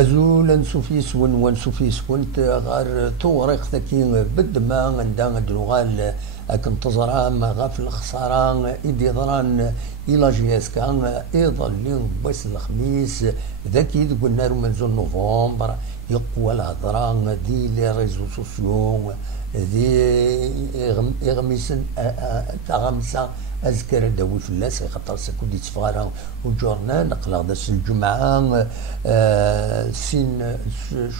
أزولا سوفيس ونسوفيس كنت غير توريق ذكي بد ما عندنا دلوغال أكن تزرع ما غاف الخسارة إدي ضران إلى جياسكا إيضا اليوم بس الخميس ذكي قلنا من زون نوفمبر يقوى الهضرة دي لي ريزو سوسيو دي إغميسن تغمسا أذكر داوي في اللاس خاطر سكون دي تفغارا وجورنا نقلا داس الجمعة سين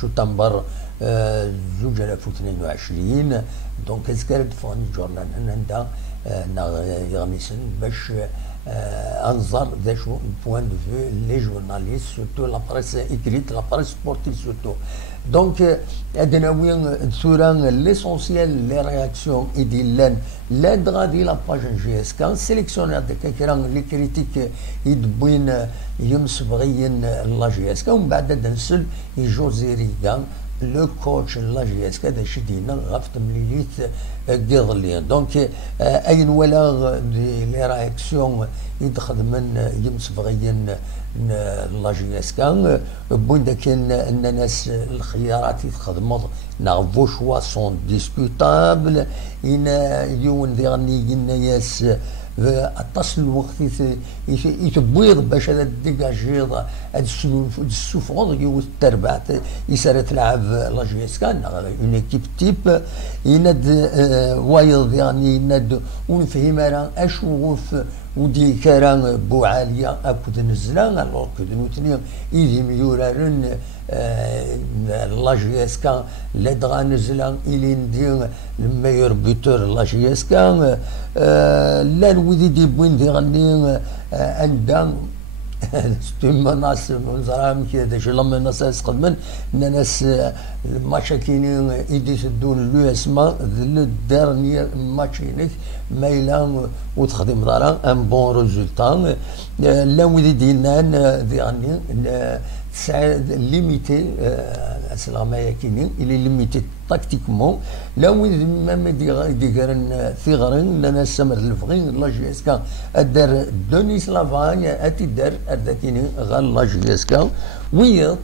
شتنبر 2022 دونك أذكر دفعني جورنا هندا يغميسن باش انظر ذا شو بوان دو فيو لي جورناليست سورتو لا بريس اكريت لا بريس سبورتيف سورتو دونك عندنا وين ثورا ليسونسيال لي رياكسيون ايديلان لا غادي لا باج جي اس كان سيليكسيونير داك كران لي كريتيك يدبوين يمسبغيين لا جي اس كان ومن بعد نسل جوزي ريغان لو كوتش لا جي اس كذا شدينا غاف تمليليت قيضليا دونك اين ولا لي رياكسيون يدخل من يمسبغيين لا جي اس كان بوين داك الناس الخيارات يتخدموا نعرفوا شوا سون ديسكوتابل ان يون ذيغني الناس اتصل الوقت يتبويض باش هذا ديجاجيض هذا السوفون يوث التربع يسار تلعب لا جي اس كان اون ايكيب تيب يند وايض يعني يند ونفهم راه اشوف ودي كران بوعاليه اكود نزلان الوغ كو نوتني ايدي ميورارن لا جي اس كان لا دغا نزلان الي ندير الميور بوتور لا جي اس كان لا الودي دي بوين دي غني عندها ستيما ناس منظرهم كذا شو لما الناس يسقط الناس الماتشاكينين يدي يدون لو اسما الديرني ماتشينيك مايلان وتخدم دارا ان بون ريزولتا لا ودي دينا ديغني ليميتي السلامة يكيني إلي ليميتي تاكتيكمون لا وين ما ديغرن ثغرين لنا السمر الفغين لا جي اس كا الدار دونيس لافانيا اتي دار ذاكيني غير لا جي اس كا ويض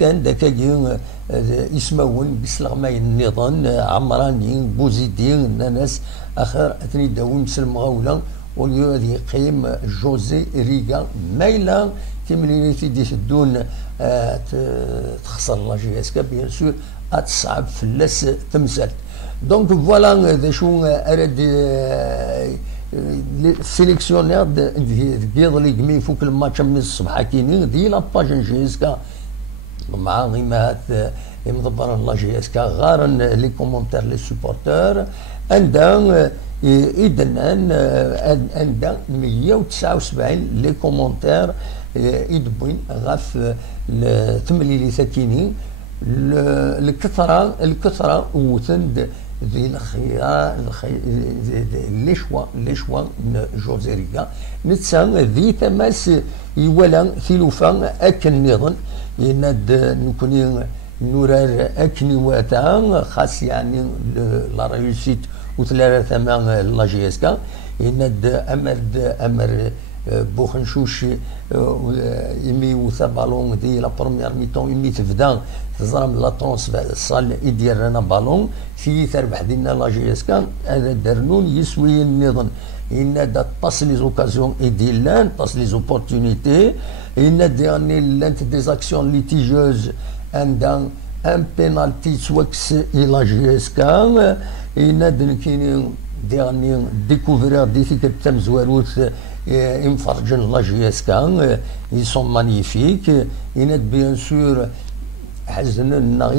كان داكاكي يسمون بسلغماي النظام عمراني بوزيدين ناس اخر اثني داوم سلمغاولا وليو يقيم جوزي ريغا مايلا كيملي تيدي تدون تخسر لا جي اس كا بيان سور اتصعب فلاس تمثال دونك فوالا ذا شو اراد سيليكسيونير ديال لي كمي فوق الماتش من الصبح كاينين دي لاباج جي اس كا مع غيمات مدبر لا جي اس كا غارن لي كومونتير لي سوبورتور عندها اذن عندها 179 لي كومونتير يدبوين غاف التمليلي ساكينين الكثره وثند ذي الخيار لي شوا جوزي ريغا نتسان ذي تماس يولا ثلوفا اكن نظن يند نكوني نورار اكني واتا خاص يعني لا ريوسيت وثلاثه ثمان لا جي اس كا يند امر بوخنشوش يمي وثا بالون دي لا بروميير ميتون يمي تبدا تزرم لا ترونسفيرسال يدير لنا بالون في تربح دينا لا جي اس كا هذا درنون يسوي النظام ان دا باس لي زوكازيون ايديلان باس لي زوبورتونيتي ان ديرني لانت دي زاكسيون ليتيجوز عندها ان بينالتي سوكس الى جي اس كا ان دنكيني ديرني ديكوفرير دي فيك تمزواروت يمفرجن لا جي اس كا يسون مانيفيك يناد بيان سور حزن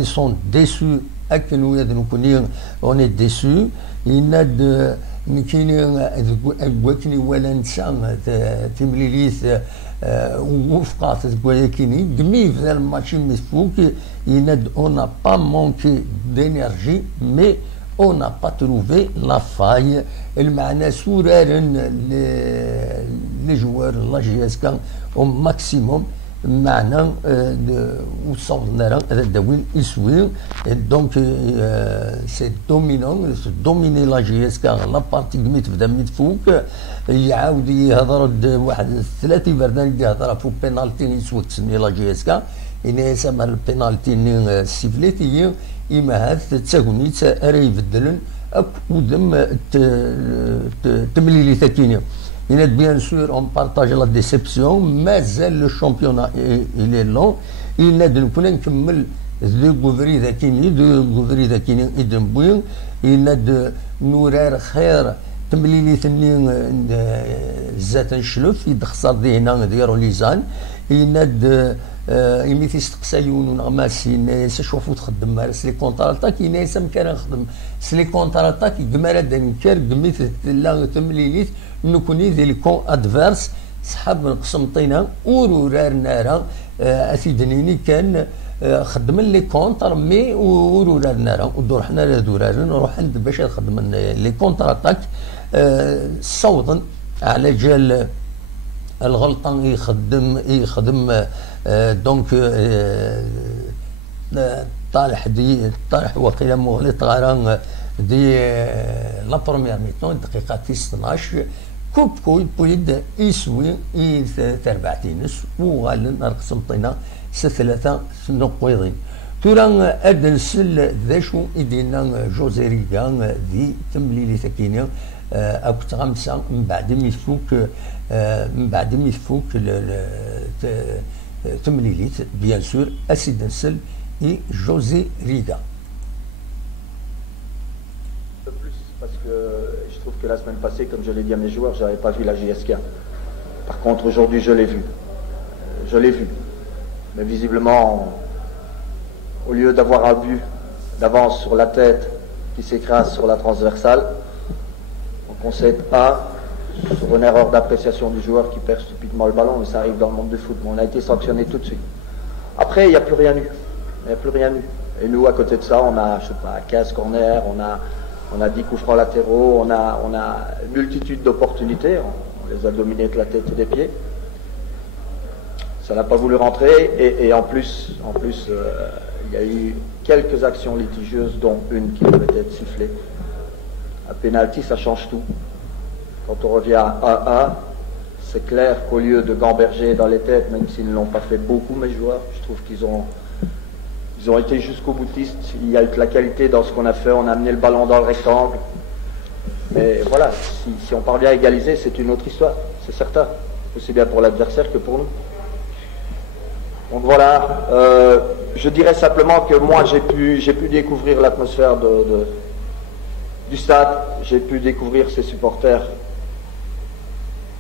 ils sont déçus اكن وياد نكوني اوني ديسو يناد نكيني وكني ولا نسان تمليليث وفقات ولكن دمي في الماتش مسفوك يناد اون با مونكي دينيرجي مي on n'a pas trouvé la faille المعنى سورارن لي جوار لا جي اس كان au maximum معنى وصلنا هذا الدوين يسوي دونك سي دومينون دوميني لا جي اس كا لا بارتي كمي تبدا من فوق يعاود يهضر واحد ثلاثه بردان يهضر فوق بينالتي يسوي تسمي لا جي اس كا إن سما البينالتي اللي سيفليت هي إما هذا تاغونيت أري يبدلن أكودم تمليلي ثكيني. إن بيان سور أون بارطاج لا ديسيبسيون مازال لو شامبيونا إلي لون إلا نكون نكمل ذو غوفري ذاكيني إدم بوين إلا نورار خير تمليلي ثني زات نشلف يدخسر دينا ديرو ليزان إلا يميتي استقسايون ونغماس شوفو تخدم مارس لي كونتراتاك ينايس مكان نخدم سلي كونتراتاك كمارا دانكر قميت لا تمليليت نكوني ذي الكون ادفيرس سحاب نقسم طينا ورورار نارا افيدنيني كان خدم لي كونتر مي ورورار نارا ودور حنا لدورار نروح عند باش نخدم لي كونتراتاك صوتا على جال الغلطه يخدم دونك طالح وقيل مغلط غران دي لا بروميير ميتون دقيقه 12 كوب بويد يسوي تربعتينس وغالن نقسم طينا ثلاثه نقويضين تورا ادنسل ذا شو يدينا جوزي ريغان ذي تمليلي ثكينيا او تغمسه من بعد ما يفوك تمليليت بيان سور اسيدنسل et José Riga. Parce que je trouve que la semaine passée, comme je l'ai dit à mes joueurs, je n'avais pas vu la JSK. Par contre, aujourd'hui, je l'ai vu. Je l'ai vu. Mais visiblement, au lieu d'avoir un but d'avance sur la tête qui s'écrase sur la transversale, on concède pas sur une erreur d'appréciation du joueur qui perd stupidement le ballon, mais ça arrive dans le monde du foot. Mais on a été sanctionné tout de suite. Après, il n'y a plus rien eu. Il n'y a plus rien eu. Et nous, à côté de ça, on a, je sais pas, 15 corners, on a 10 coups francs latéraux, on a une multitude d'opportunités. On les a dominés de la tête et des pieds. Ça n'a pas voulu rentrer. Et en plus, il y a eu quelques actions litigieuses, dont une qui devait être sifflée. Un penalty, ça change tout. Quand on revient à 1-1, c'est clair qu'au lieu de gamberger dans les têtes, même s'ils ne l'ont pas fait beaucoup, mes joueurs, je trouve qu'ils ont été jusqu'au boutiste. Il y a eu de la qualité dans ce qu'on a fait. On a amené le ballon dans le rectangle. Mais voilà, si on parvient à égaliser, c'est une autre histoire, c'est certain. Aussi bien pour l'adversaire que pour nous. Donc voilà, je dirais simplement que moi, j'ai pu découvrir l'atmosphère du stade. J'ai pu découvrir ses supporters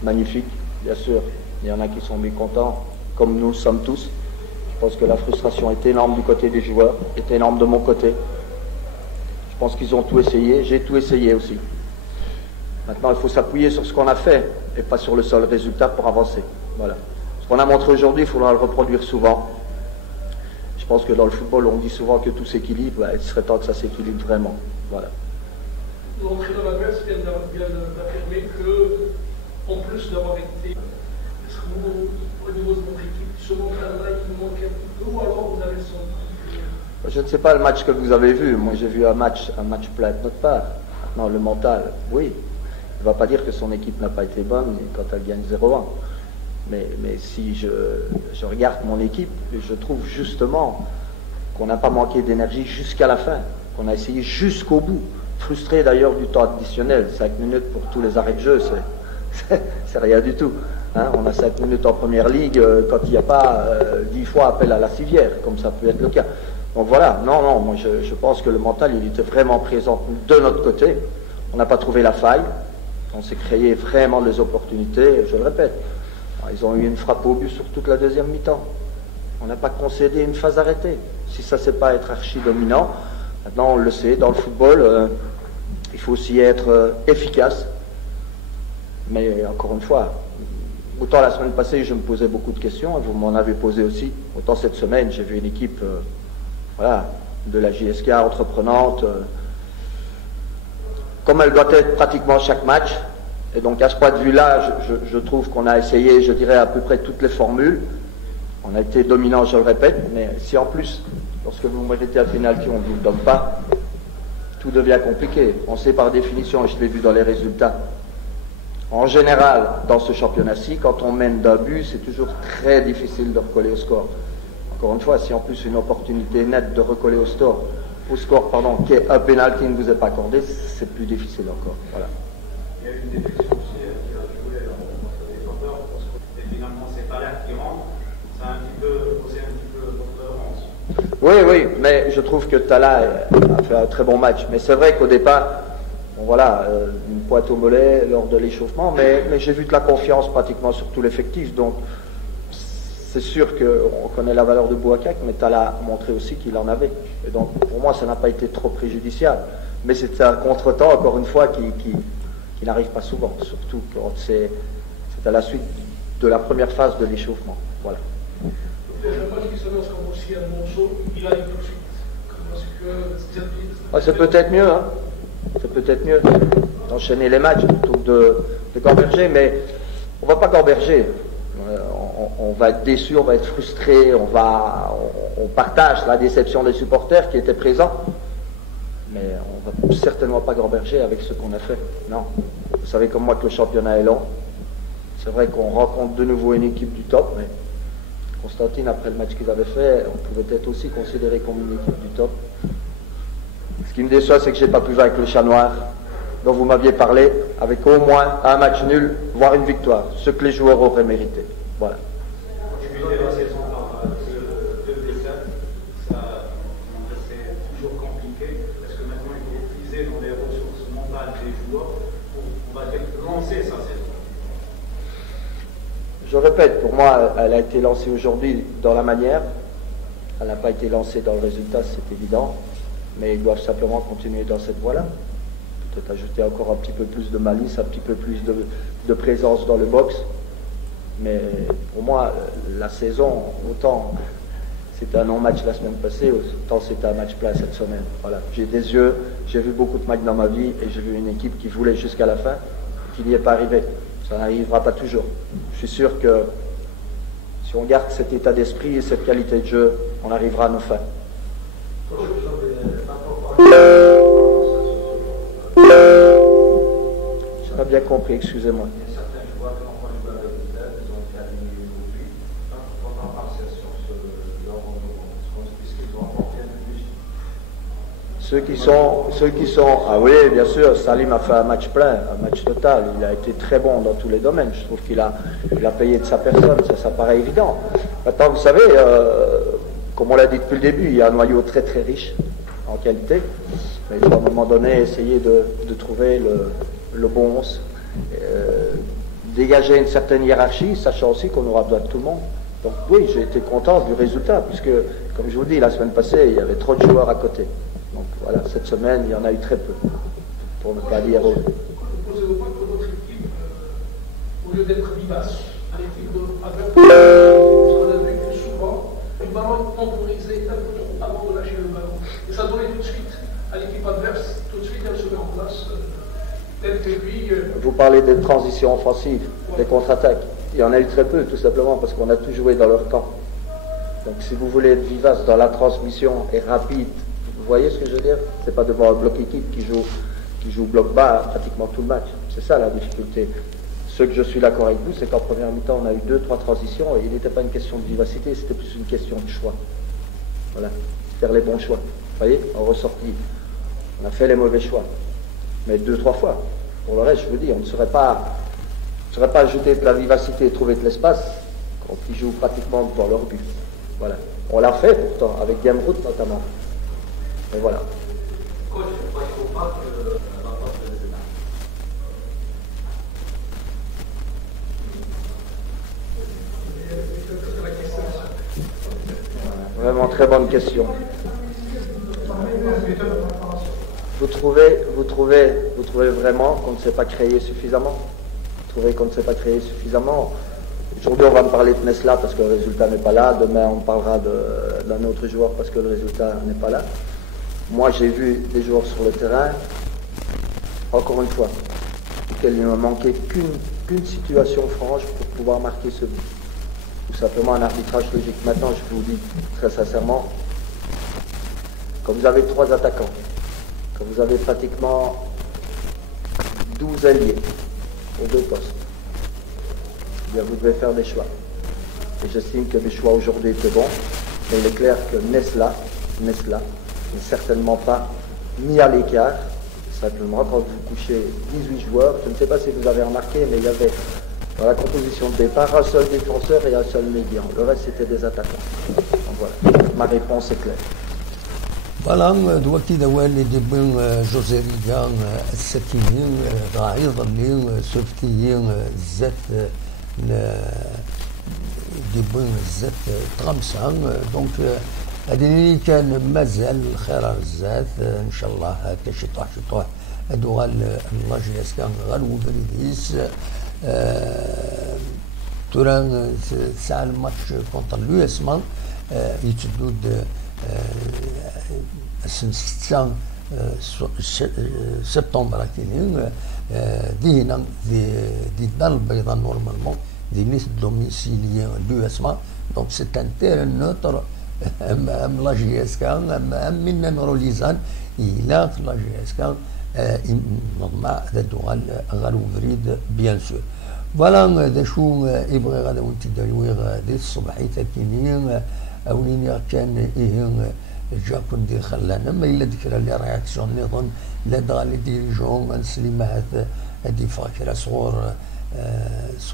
magnifiques, bien sûr. Il y en a qui sont mécontents, comme nous sommes tous. Je pense que la frustration est énorme du côté des joueurs, est énorme de mon côté. Je pense qu'ils ont tout essayé, j'ai tout essayé aussi. Maintenant, il faut s'appuyer sur ce qu'on a fait et pas sur le seul résultat pour avancer. Voilà. Ce qu'on a montré aujourd'hui, il faudra le reproduire souvent. Je pense que dans le football, on dit souvent que tout s'équilibre. Il serait temps que ça s'équilibre vraiment. Voilà. L'entraîneur adverse vient d'affirmer que, en plus d'avoir été, est-ce que vous, au niveau de votre équipe, ce mental-là, il vous manque un petit peu, ou alors vous avez senti? Je ne sais pas le match que vous avez vu. Moi, j'ai vu un match plat de notre part. Maintenant, le mental, oui. Il ne va pas dire que son équipe n'a pas été bonne quand elle gagne 0-1. Mais si je regarde mon équipe, je trouve justement qu'on n'a pas manqué d'énergie jusqu'à la fin, qu'on a essayé jusqu'au bout. Frustré d'ailleurs du temps additionnel. 5 minutes pour tous les arrêts de jeu, c'est rien du tout. Hein, on a 5 minutes en première ligue quand il n'y a pas 10 fois appel à la civière, comme ça peut être le cas. Donc voilà, non, moi je pense que le mental, il était vraiment présent de notre côté. On n'a pas trouvé la faille. On s'est créé vraiment des opportunités, je le répète. Ils ont eu une frappe au but sur toute la deuxième mi-temps. On n'a pas concédé une phase arrêtée. Si ça ne sait pas être archi-dominant, maintenant on le sait, dans le football, il faut aussi être efficace. Mais encore une fois, autant la semaine passée, je me posais beaucoup de questions, et vous m'en avez posé aussi. Autant cette semaine, j'ai vu une équipe de la JSK entreprenante, comme elle doit être pratiquement chaque match. Et donc à ce point de vue-là, je trouve qu'on a essayé, je dirais, à peu près toutes les formules. On a été dominant, je le répète, mais si en plus, lorsque vous méritez un penalty, on ne vous le donne pas, tout devient compliqué. On sait par définition, et je l'ai vu dans les résultats, en général, dans ce championnat-ci, quand on mène d'un but, c'est toujours très difficile de recoller au score. Encore une fois, si en plus une opportunité nette de recoller au score, qui est un pénalty qui ne vous est pas accordé, c'est plus difficile encore. Voilà. Il y a une défection aussi qui a joué contre les défenseurs, parce que finalement c'est pas l'air qui rentre, ça a un petit peu posé un petit peu votre avance. Oui, mais je trouve que Tala a fait un très bon match. Mais c'est vrai qu'au départ, bon, voilà, une pointe au mollet lors de l'échauffement, mais j'ai vu de la confiance pratiquement sur tout l'effectif. Donc c'est sûr qu'on connaît la valeur de Bouakak, mais Tala a montré aussi qu'il en avait. Et donc pour moi, ça n'a pas été trop préjudiciable. Mais c'est un contretemps, encore une fois, qui n'arrive pas souvent, surtout quand c'est à la suite de la première phase de l'échauffement. Voilà. Le match qui s'annonce comme aussi un morceau, il arrive tout de suite. C'est peut-être mieux, hein. C'est peut-être mieux d'enchaîner les matchs plutôt que de gamberger, mais on va pas gamberger. On va être déçu, on va être frustré, on partage la déception des supporters qui étaient présents, mais on va certainement pas gamberger avec ce qu'on a fait. Non. Vous savez comme moi que le championnat est long. C'est vrai qu'on rencontre de nouveau une équipe du top, mais Constantine, après le match qu'ils avaient fait, on pouvait être aussi considéré comme une équipe du top. Ce qui me déçoit, c'est que je n'ai pas pu jouer avec le Chat Noir, dont vous m'aviez parlé, avec au moins un match nul, voire une victoire, ce que les joueurs auraient mérité. Voilà. Continuer la saison par deux défaites, c'est toujours compliqué. Est-ce que maintenant il faut puiser dans les ressources mentales des joueurs pour, on va dire, lancer sa saison? Je répète, pour moi, elle a été lancée aujourd'hui dans la manière. Elle n'a pas été lancée dans le résultat, c'est évident. Mais ils doivent simplement continuer dans cette voie-là. Peut-être ajouter encore un petit peu plus de malice, un petit peu plus de présence dans le box. Mais pour moi, la saison, autant c'était un non-match la semaine passée, autant c'était un match plein cette semaine. Voilà. J'ai des yeux, j'ai vu beaucoup de matchs dans ma vie et j'ai vu une équipe qui voulait jusqu'à la fin, qui n'y est pas arrivée. Ça n'arrivera pas toujours. Je suis sûr que si on garde cet état d'esprit et cette qualité de jeu, on arrivera à nos fins. Je n'ai pas bien compris, excusez-moi. Ceux qui sont, ah oui, bien sûr, Salim a fait un match plein, un match total. Il a été très bon dans tous les domaines. Je trouve qu'il a payé de sa personne, ça paraît évident. Maintenant, vous savez, comme on l'a dit depuis le début, il y a un noyau très très riche en qualité. Mais il faut à un moment donné essayer de trouver le bon 11. Dégager une certaine hiérarchie, sachant aussi qu'on aura besoin de tout le monde. Donc oui, j'ai été content du résultat, puisque, comme je vous dis, la semaine passée, il y avait trop de joueurs à côté. Donc voilà, cette semaine, il y en a eu très peu, pour ne pas dire... Ne pensez-vous pas que votre équipe, au lieu d'être vivace, l'équipe avec on a vu que souvent, le ballon temporisait un peu trop avant de lâcher le ballon. Et ça donnait tout de suite à l'équipe adverse, tout de suite elle se met en place. Vous parlez de transition offensive, des contre-attaques. Il y en a eu très peu, tout simplement, parce qu'on a tout joué dans leur camp. Donc si vous voulez être vivace dans la transmission et rapide, vous voyez ce que je veux dire? C'est pas devant un bloc équipe qui joue bloc bas pratiquement tout le match. C'est ça la difficulté. Ce que je suis d'accord avec vous, c'est qu'en première mi-temps, on a eu 2-3 transitions et il n'était pas une question de vivacité, c'était plus une question de choix. Voilà, faire les bons choix. Vous voyez, en ressortie, on a fait les mauvais choix. Mais 2-3 fois. Pour le reste, je vous dis, on ne saurait pas ajouter de la vivacité et trouver de l'espace quand ils jouent pratiquement devant leur but. Voilà. On l'a fait pourtant, avec Gamroot notamment. Et voilà. Coach, pourquoi il ne faut pas que la porte de Vraiment très bonne question. Vous trouvez vraiment qu'on ne s'est pas créé suffisamment? Vous trouvez qu'on ne s'est pas créé suffisamment? Aujourd'hui, on va me parler de Nesla parce que le résultat n'est pas là. Demain, on parlera d'un autre joueur parce que le résultat n'est pas là. Moi, j'ai vu des joueurs sur le terrain, encore une fois, auxquels il ne me manquait qu'une situation franche pour pouvoir marquer ce but. Tout simplement un arbitrage logique. Maintenant, je vous dis très sincèrement, quand vous avez 3 attaquants, quand vous avez pratiquement 12 alliés aux 2 postes, eh bien vous devez faire des choix. Et j'estime que mes choix aujourd'hui étaient bons. Mais il est clair que Nesla n'est certainement pas mis à l'écart. Simplement, quand vous couchez 18 joueurs, je ne sais pas si vous avez remarqué, mais il y avait dans la composition de départ un seul défenseur et un seul médian. Le reste, c'était des attaquants. Donc voilà, ma réponse est claire. Voilà, دلوقتي دوا اللي ديبون جوزي ريغان السكينين راه يظلين سوفتيين الزات ديبون الزات تغمسان دونك هذه اللي كان مازال الخير بزاف ان شاء الله هكا شطوح هادو غال الله جياس كان غال وبريديس توران ساعة الماتش كونتر لو اس مان يتدود السنة 6 سبتمبر كاينين دي هنا دي الدار البيضاء نورمالمون دي نيس دوميسيليين لو اس مان دونك سي ان تيرن نوتر ام لا جي اس كان ام منا نوروليزان الى لا جي اس كان نضمع ذا غالو فريد بيان سور فوالا ذا شو يبغي غادا وانت دايوي غادي الصباحيت كاينين اوليني كان ايه جا كون دير خلانا ما الا ذكرى لي رياكسيون نظن لا دا لي ديريجون نسلم هادي فاكره صغور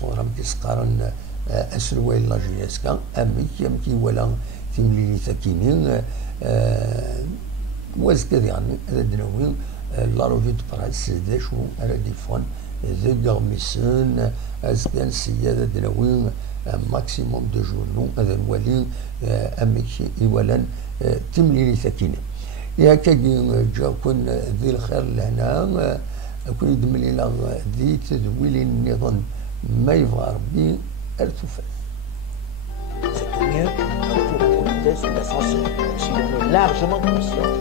مكي سقارن اسروال لا جي اس كان امي ولا تيولي ثكينين وازكد يعني هذا دناوين لا روفي دو براس دا شو على ديفون ذا غميسن ازكان السياده دناوين ماكسيموم دو جورنو هذا الولي اميكي اولا تملي ثكينين ياك جا كون ذي الخير لهنا كون يدملي لا ذي تدويل النظام ما يبغى ربي التفات. C'est au mieux pour la politesse ou la censure. Si on est largement conscient